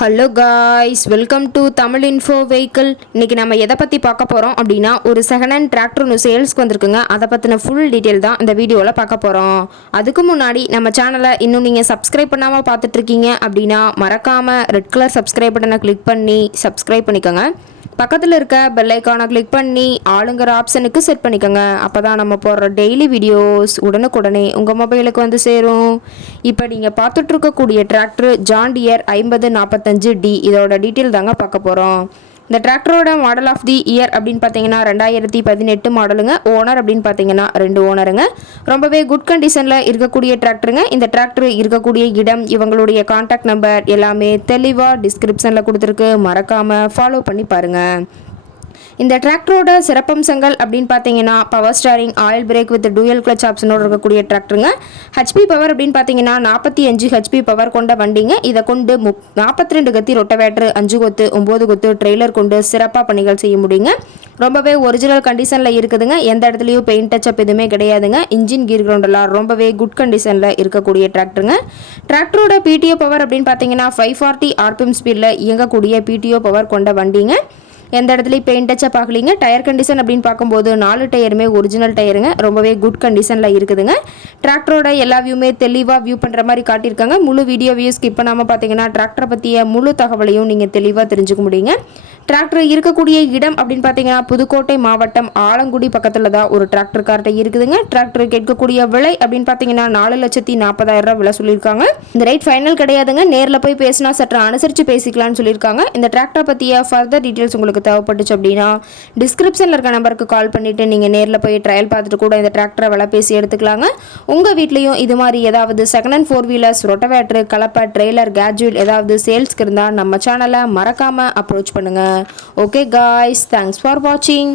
Hello guys, welcome to Tamil info vehicle. இன்றைக்கி நம்ம எதை பற்றி பார்க்க போகிறோம் அப்படின்னா, ஒரு செகண்ட் ஹேண்ட் டிராக்டர் ஒன்று சேல்ஸ்க்கு வந்திருக்குங்க. அதை பற்றின ஃபுல் டீட்டெயில் தான் இந்த வீடியோவில் பார்க்க போகிறோம். அதுக்கு முன்னாடி நம்ம சேனலை இன்னும் நீங்கள் சப்ஸ்கிரைப் பண்ணாமல் பார்த்துட்ருக்கீங்க அப்படின்னா மறக்காமல் ரெட் கலர் சப்ஸ்கிரைப் பட்டனை கிளிக் பண்ணி சப்ஸ்கிரைப் பண்ணிக்கோங்க. பக்கத்தில் இருக்க பெல் ஐக்கானை கிளிக் பண்ணி ஆளுங்கிற ஆப்ஷனுக்கு செட் பண்ணிக்கோங்க. அப்போ தான் நம்ம போடுற டெய்லி வீடியோஸ் உடனுக்குடனே உங்கள் மொபைலுக்கு வந்து சேரும். இப்போ நீங்கள் பார்த்துட்ருக்கக்கூடிய டிராக்டர் ஜான் டியர் 5045D. இதோட டீட்டெயில் தாங்க பார்க்க போகிறோம். இந்த டிராக்டரோட மாடல் ஆஃப் தி இயர் அப்படின்னு பார்த்தீங்கன்னா 2018 மாடலுங்க. ஓனர் அப்படின்னு பார்த்தீங்கன்னா 2 ஓனருங்க. ரொம்பவே குட் கண்டிஷனில் இருக்கக்கூடிய டிராக்டருங்க. இந்த டிராக்டர் இருக்கக்கூடிய இடம், இவங்களுடைய கான்டாக்ட் நம்பர் எல்லாமே தெளிவாக டிஸ்கிரிப்ஷனில் கொடுத்துருக்கு. மறக்காமல் ஃபாலோ பண்ணி பாருங்கள். இந்த டிராக்டரோட சிறப்பம்சங்கள் அப்படின்னு பார்த்தீங்கன்னா, power steering, oil brake with dual clutch ஆப்ஷனோடு இருக்கக்கூடிய டிராக்டருங்க. ஹெச்பி பவர் அப்படின்னு பார்த்தீங்கன்னா 45 ஹெச்பி பவர் கொண்ட வண்டிங்க. இதை கொண்டு 42 கத்தி ரொட்டவேட்டர், 5 கொத்து, 9 கொத்து ட்ரெய்லர் கொண்டு சிறப்பாக பணிகள் செய்ய முடியுங்க. ரொம்பவே ஒரிஜினல் கண்டிஷனில் இருக்குதுங்க. எந்த இடத்துலையும் பெயிண்ட் டச்சப் எதுவுமே கிடையாதுங்க. இன்ஜின் கீர் கிரவுண்டெல்லாம் ரொம்பவே குட் கண்டிஷனில் இருக்கக்கூடிய டிராக்டருங்க. டிராக்டரோட பிடிஓ பவர் அப்படின்னு பார்த்தீங்கன்னா 540 RPM ஸ்பீடில் இயங்கக்கூடிய பிடிஓ பவர் கொண்ட வண்டிங்க. எந்த இடத்துலையும் பெயிண்ட் டச்சப் ஆகலிங்க. டயர் கண்டிஷன் அப்படின்னு பார்க்கும்போது 4 டயருமே ஒரிஜினல் டயருங்க. ரொம்பவே குட் கண்டிஷனில் இருக்குதுங்க. டிராக்டரோட எல்லா வியூமே தெளிவாக வியூ பண்ணுற மாதிரி காட்டியிருக்காங்க. முழு வீடியோ வியூ ஸ்கிப் பண்ணாமல் பார்த்தீங்கன்னா டிராக்டரை பற்றிய முழு தகவலையும் நீங்கள் தெளிவாக தெரிஞ்சுக்க முடியுங்க. டிராக்டர் இருக்கக்கூடிய இடம் அப்படின்னு பார்த்தீங்கன்னா புதுக்கோட்டை மாவட்டம் ஆலங்குடி பக்கத்தில் தான் ஒரு டிராக்டர் கார்ட்டை இருக்குதுங்க. டிராக்டர் கேட்கக்கூடிய விலை அப்படின்னு பார்த்தீங்கன்னா 4,40,000 விலை சொல்லியிருக்காங்க. இந்த ரேட் ஃபைனல் கிடையாதுங்க. நேரில் போய் பேசினா சற்று அனுசரித்து பேசிக்கலாம்னு சொல்லியிருக்காங்க. இந்த டிராக்டரை பற்றிய ஃபர்தர் டீட்டெயில்ஸ் உங்களுக்கு தேவைப்பட்டுச்சு அப்படின்னா டிஸ்கிரிப்ஷனில் இருக்க நம்பருக்கு கால் பண்ணிவிட்டு நீங்கள் நேரில் போய் ட்ரையல் பார்த்துட்டு கூட இந்த டிராக்டரை விலை பேசி எடுத்துக்கலாங்க. உங்கள் வீட்லேயும் இது மாதிரி ஏதாவது செகண்ட் ஹேண்ட் 4 வீலர்ஸ், ரொட்டவேட்டர், கலப்பை, ட்ரெய்லர், கேட்ஜுவல் ஏதாவது சேல்ஸ்க்கு இருந்தால் நம்ம சேனலை மறக்காமல் அப்ரோச் பண்ணுங்கள். ஓகே காய்ஸ், தேங்க்ஸ் ஃபார் வாட்சிங்.